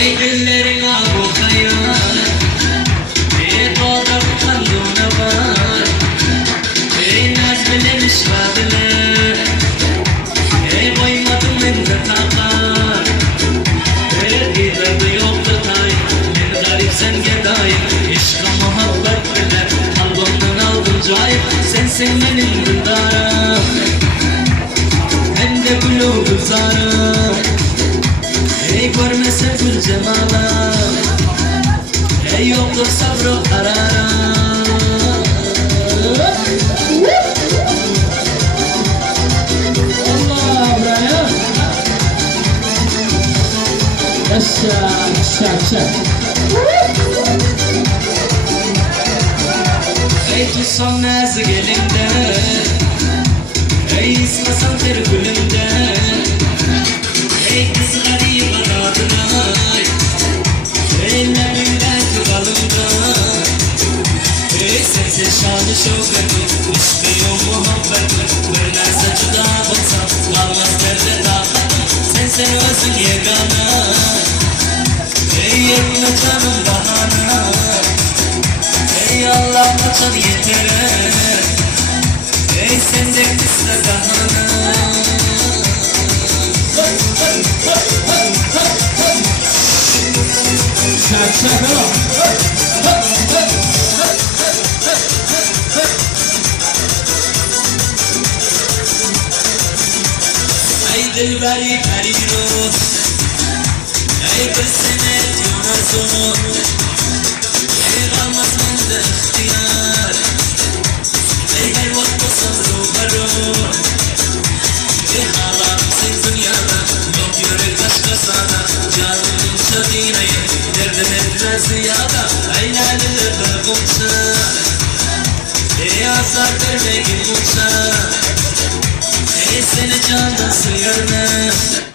Ey güllerin abu hayal, ey doğdak kanduna var, ey naz bilemiş vadiler, ey koymadım ben de takar, ey giderdi yoktu tay, ben garip sen gedayım, işka muhabbet bile, kalbimden aldım cayip, sensin benim dündarım, hem de gülü gülzarım. Ey görmese gül cemala, ey yoktur sabrı karara. Allah buraya. Yaşa. Ey tutsam nazik elimde, ey ismasan ter gülümde, ey kız garip aradına, ellerimden tutalımda, ey sensiz şanı şöhretim, istiyor muhabbetim, bir nerse çıda bulsam, kalmaz derde takatim, sensin özün yegana, ey yetme canım bahana, ey Allah kaçan yetere, ey sende kısla dahana. Ey dilberi perino, ey kısene diyonazo, ey kalmaz mende ihtiyar, ey her vakti sabru baro, ey halam sen dünyada, yok yürek başka sana, canım şadineye, derdim etme ziyada, ey lalede kumsa, ey azar verme gibi kumsa, ey seni candan sıyırma.